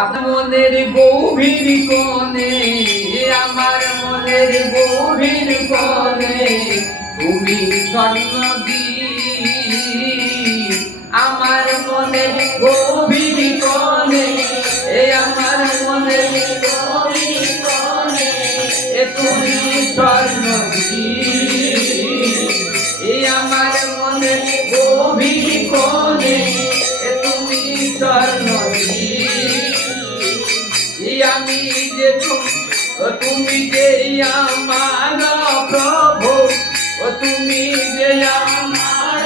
আপনাদের গভীর কোণে, আমার মনের গভীর কোণে, তুমি স্বর্ণ আমার মনে গভীর কোণে এ আমার মনে গভীর কোণে, তুমি স্বর্ণ আমি যে তুমি যে আমার প্রভু তুমি যে আমার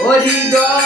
হরিদয়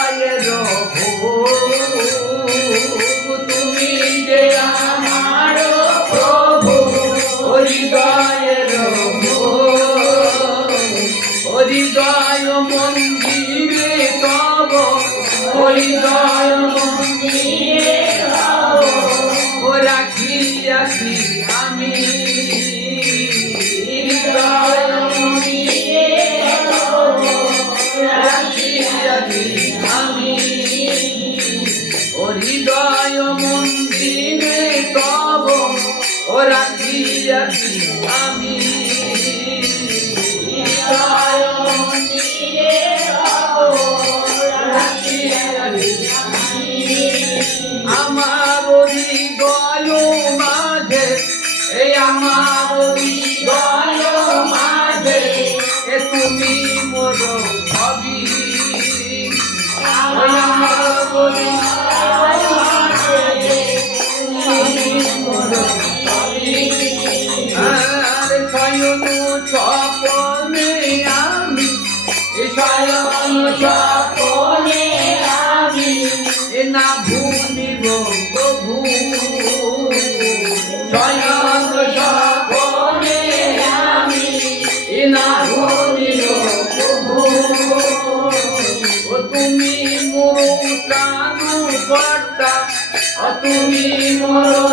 tu me.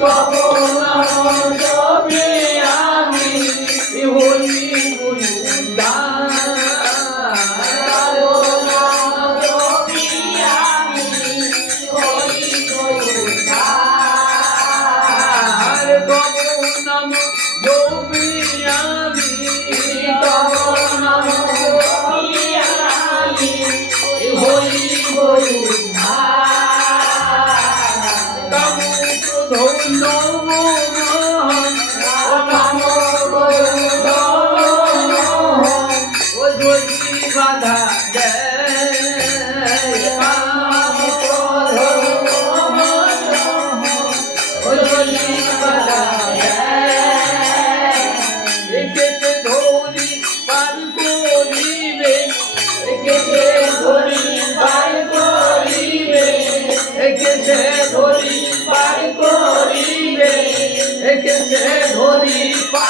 Go, go. É que te glorifica.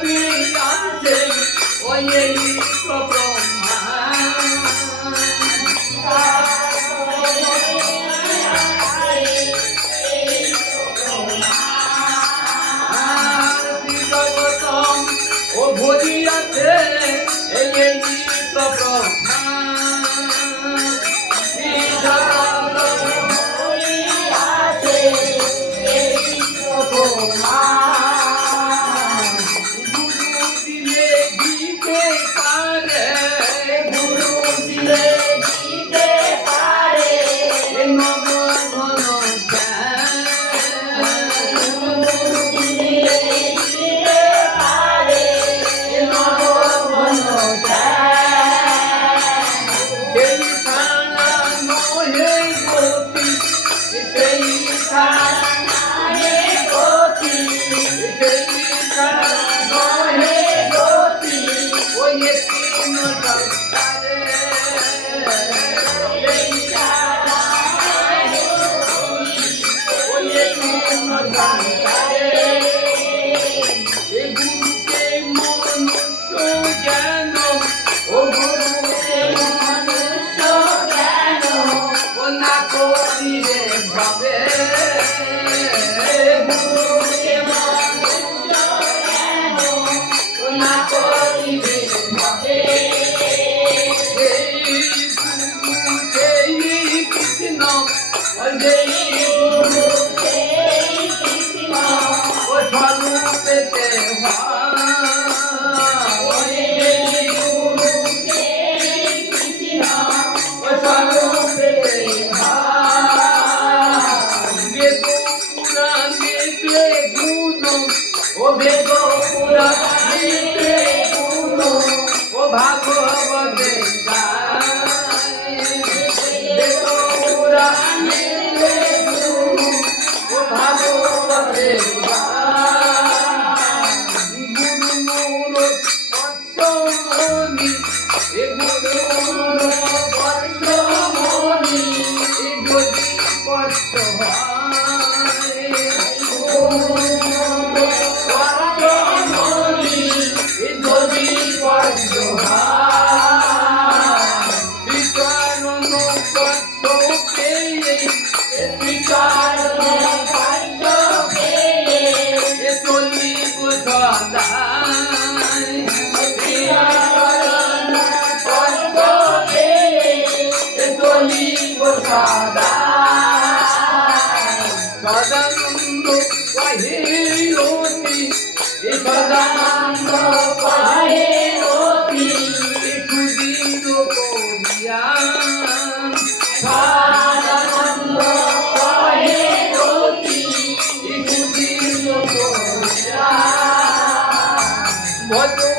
ninguém Amém. Sadananda পাহে রতি এ সদানন্দ পাহে রতি সুদীন কবিয়া সদানন্দ পাহে রতি সুদীন কবিয়া ভজ